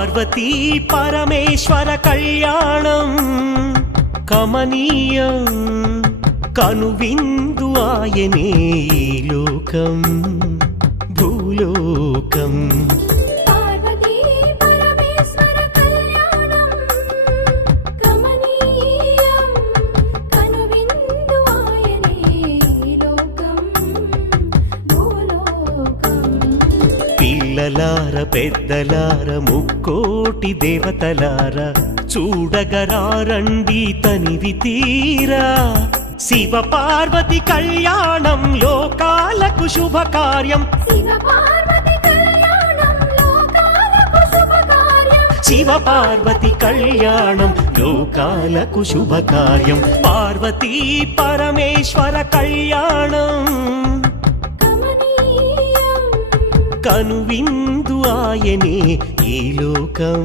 పార్వతీ పరమేశ్వర కళ్యాణం కమనీయం కనువిందు ఆయనే ఈ లోకం భూలోకం పార్వతీ పరమేశ్వర కళ్యాణం కమనీయం కనువిందు ఆయనే ఈ లోకం భూలోకం పిల్లలార పెద్దలార ముక్కోటి దేవతలార చూడగరారండి తనివి తీరా శివ పార్వతి కళ్యాణం లోకాలకు శుభకార్యం శివ పార్వతి కళ్యాణం లోకాలకు శుభకార్యం శివ పార్వతి కళ్యాణం లోకాలకు శుభకార్యం పార్వతీ పరమేశ్వర కళ్యాణం కమనీయం కనువిందు ఆయనే ఈ లోకం